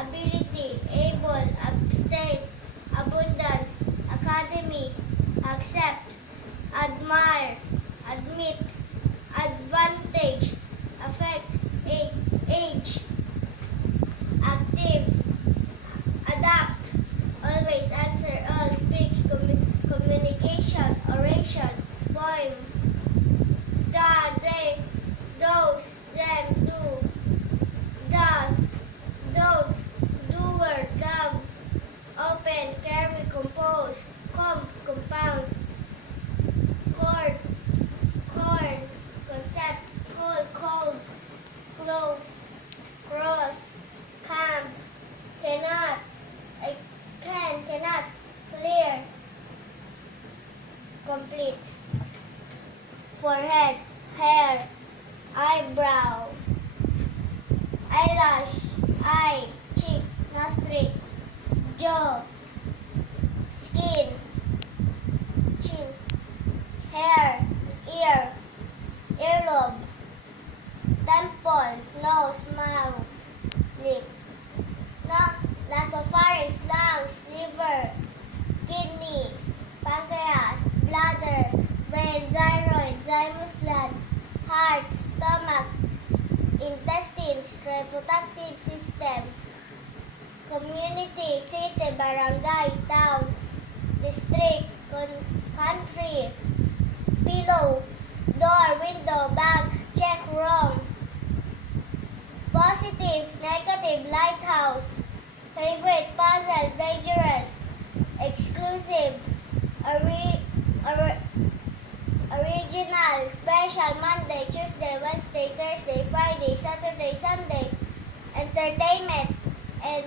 ability, able, abstain, abundance, academy, accept, admire, admit, advantage, affect, age, active, adapt, always, answer, all, speak, communication, oration, poem, they, those, them, do, does, don't, doer, love, open, carry, compose, compound, chord, corn, concept, cold, close, cross, camp, cannot, cannot, clear, complete, forehead, hair, eyebrow, eyelash, eye, cheek, nostril, jaw, skin, chin, hair, ear, earlobe, temple, nose, mouth, lip, nasopharynx, lungs, liver, kidney, pancreas, bladder, brain, thyroid, thymus gland, heart, stomach, intestines, reproductive systems, community, city, barangay, town, district, country, pillow, door, window, bank, check, wrong, positive, negative, lighthouse, favorite, puzzle, dangerous, exclusive, original, special, Monday, Tuesday, Wednesday, Thursday, Friday, Saturday, Sunday, entertainment, and